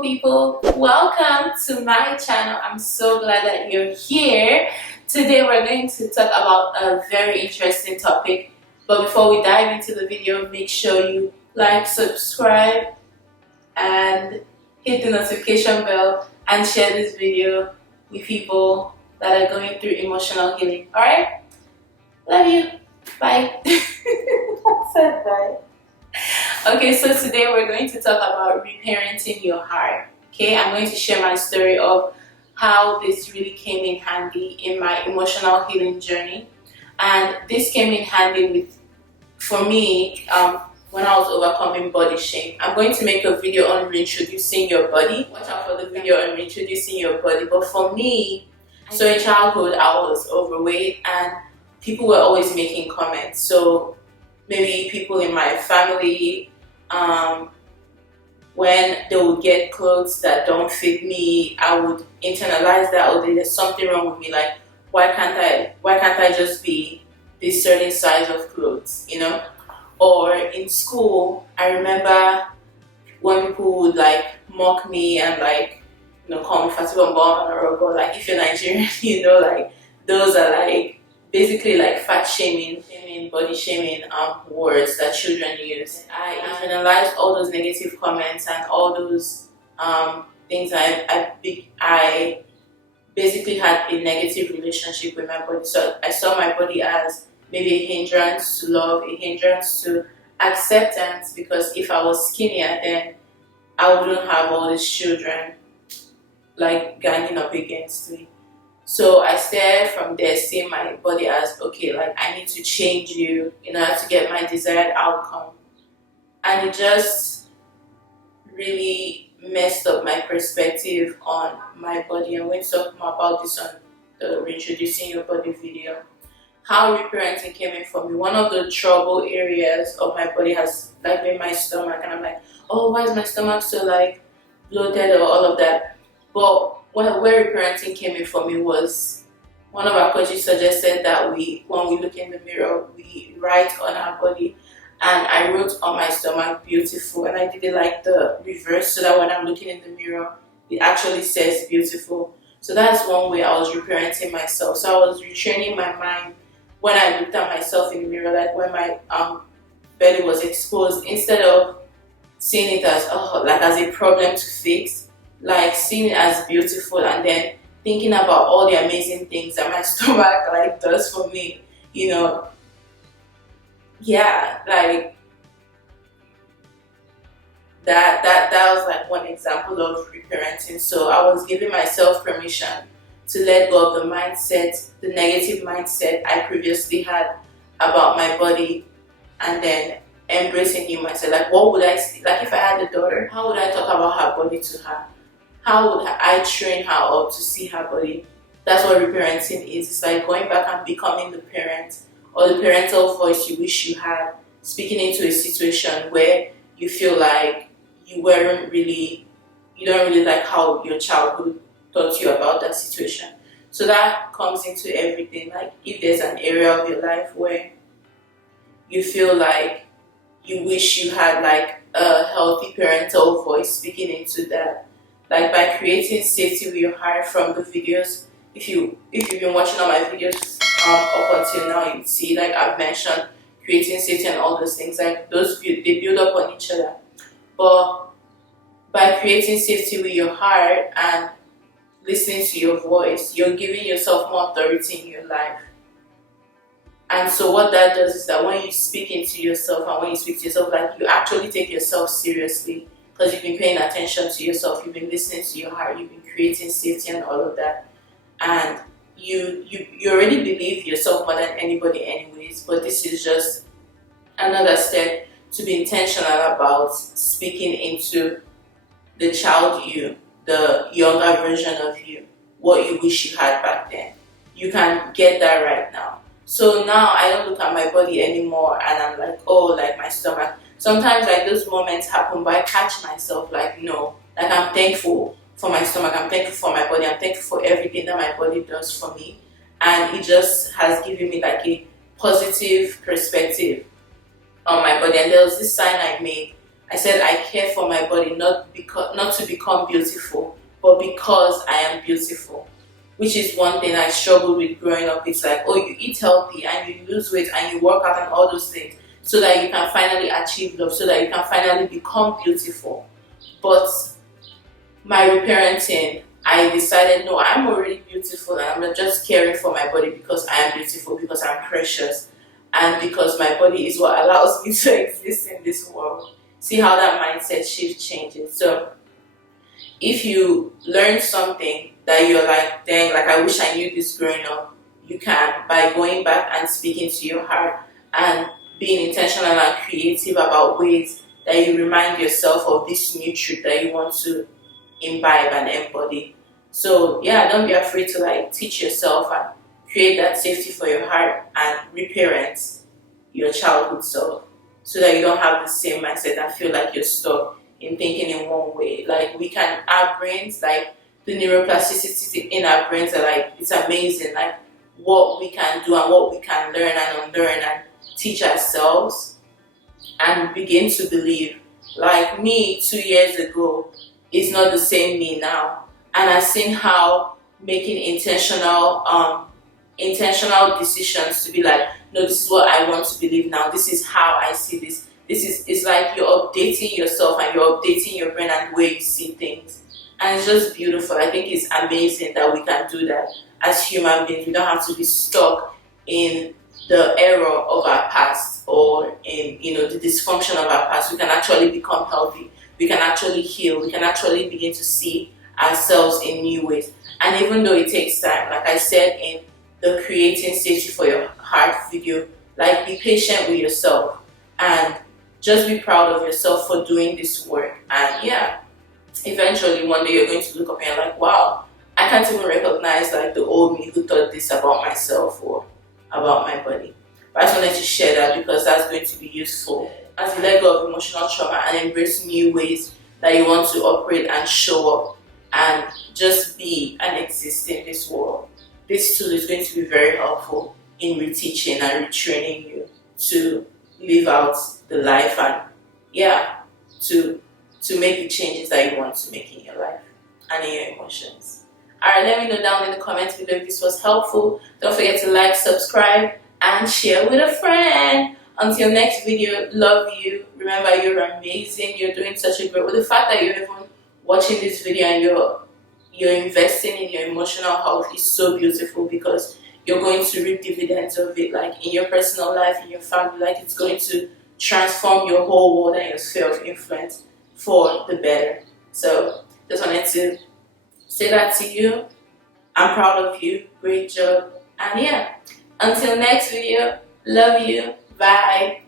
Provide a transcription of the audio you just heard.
beautiful people, welcome to my channel. I'm so glad that you're here. Today we're going to talk about a very interesting topic, but before we dive into the video, make sure you like, subscribe and hit the notification bell and share this video with people that are going through emotional healing. Alright? Love you. Bye. I said bye. Okay, so today we're going to talk about reparenting your heart. Okay, I'm going to share my story of how this really came in handy in my emotional healing journey. And this came in handy with, for me, when I was overcoming body shame. I'm going to make a video on reintroducing your body. Watch out for the video on reintroducing your body. But for me, so in childhood, I was overweight and people were always making comments. So maybe people in my family, when they would get clothes that don't fit me, I would internalize that, oh, there's something wrong with me. Like, why can't I just be this certain size of clothes, you know? Or in school, I remember when people would like mock me and like, you know, call me Fatiba Mbon or like, if you're Nigerian, you know, like those are like basically like fat shaming, body shaming words that children use. I internalized all those negative comments and all those things. I basically had a negative relationship with my body. So I saw my body as maybe a hindrance to love, a hindrance to acceptance, because if I was skinnier, then I wouldn't have all these children like ganging up against me. So I started from there seeing my body as, okay, like I need to change you in order to get my desired outcome. And it just really messed up my perspective on my body. I'm going to talk more about this on the reintroducing your body video. How reparenting came in for me. One of the trouble areas of my body has like been my stomach, and I'm like, oh, why is my stomach so like bloated or all of that? But where reparenting came in for me was one of our coaches suggested that when we look in the mirror, we write on our body. And I wrote on my stomach beautiful, and I did it like the reverse so that when I'm looking in the mirror, it actually says beautiful. So that's one way I was reparenting myself. So I was retraining my mind when I looked at myself in the mirror, like when my belly was exposed, instead of seeing it as like as a problem to fix, like seeing it as beautiful, and then thinking about all the amazing things that my stomach like does for me, you know. Yeah, like that was like one example of reparenting. So I was giving myself permission to let go of the mindset, the negative mindset I previously had about my body, and then embracing new mindset. Like, what would I see? Like, if I had a daughter, how would I talk about her body to her? How would I train her up to see her body? That's what reparenting is. It's like going back and becoming the parent or the parental voice you wish you had, speaking into a situation where you feel like you don't really like how your childhood taught you about that situation. So that comes into everything. Like, if there's an area of your life where you feel like you wish you had like a healthy parental voice speaking into that, like by creating safety with your heart from the videos. If you've been watching all my videos up until now, you'd see like I've mentioned creating safety and all those things. Like those they build up on each other. But by creating safety with your heart and listening to your voice, you're giving yourself more authority in your life. And so what that does is that when you speak into yourself and when you speak to yourself, like you actually take yourself seriously, because you've been paying attention to yourself, you've been listening to your heart, you've been creating safety and all of that. And you already believe yourself more than anybody anyways, but this is just another step to be intentional about speaking into the child you, the younger version of you, what you wish you had back then. You can get that right now. So now I don't look at my body anymore and I'm like, oh, like my stomach. Sometimes like those moments happen, but I catch myself like, no, like I'm thankful for my stomach, I'm thankful for my body, I'm thankful for everything that my body does for me. And it just has given me like a positive perspective on my body. And there was this sign I made I said I care for my body not to become beautiful, but because I am beautiful. Which is one thing I struggled with growing up. It's like, oh, you eat healthy and you lose weight and you work out and all those things so that you can finally achieve love, so that you can finally become beautiful. But my reparenting, I decided, no, I'm already beautiful and I'm not just caring for my body because I am beautiful, because I'm precious, and because my body is what allows me to exist in this world. See how that mindset shift changes. So if you learn something that you're like, dang, like I wish I knew this growing up, you can, by going back and speaking to your heart and being intentional and creative about ways that you remind yourself of this new truth that you want to imbibe and embody. So yeah, don't be afraid to like teach yourself and create that safety for your heart and reparent your childhood self, so that you don't have the same mindset and feel like you're stuck in thinking in one way. Like our brains, like the neuroplasticity in our brains are like, it's amazing, like what we can do and what we can learn and unlearn and teach ourselves and begin to believe. Like me 2 years ago is not the same me now. And I've seen how making intentional decisions to be like, no, this is what I want to believe now. This is how I see this. It's like you're updating yourself and you're updating your brain and the way you see things. And it's just beautiful. I think it's amazing that we can do that as human beings. We don't have to be stuck in the error of our past or in the dysfunction of our past. We can actually become healthy. We can actually heal. We can actually begin to see ourselves in new ways. And even though it takes time, like I said in the creating safety for your heart video, like be patient with yourself and just be proud of yourself for doing this work. And yeah, eventually one day you're going to look up and you're like, wow, I can't even recognize like the old me who thought this about myself or about my body. But I just wanted to share that because that's going to be useful as you let go of emotional trauma and embrace new ways that you want to operate and show up and just be and exist in this world. This tool is going to be very helpful in reteaching and retraining you to live out the life and to make the changes that you want to make in your life and in your emotions. Alright, let me know down in the comments below if this was helpful. Don't forget to like, subscribe, and share with a friend. Until next video, love you. Remember, you're amazing. You're doing such a great work. The fact that you're even watching this video and you're investing in your emotional health is so beautiful, because you're going to reap dividends of it, like in your personal life, in your family. Like it's going to transform your whole world and your sphere of influence for the better. So just wanted to say that to you. I'm proud of you. Great job. And yeah, until next video, love you. Bye.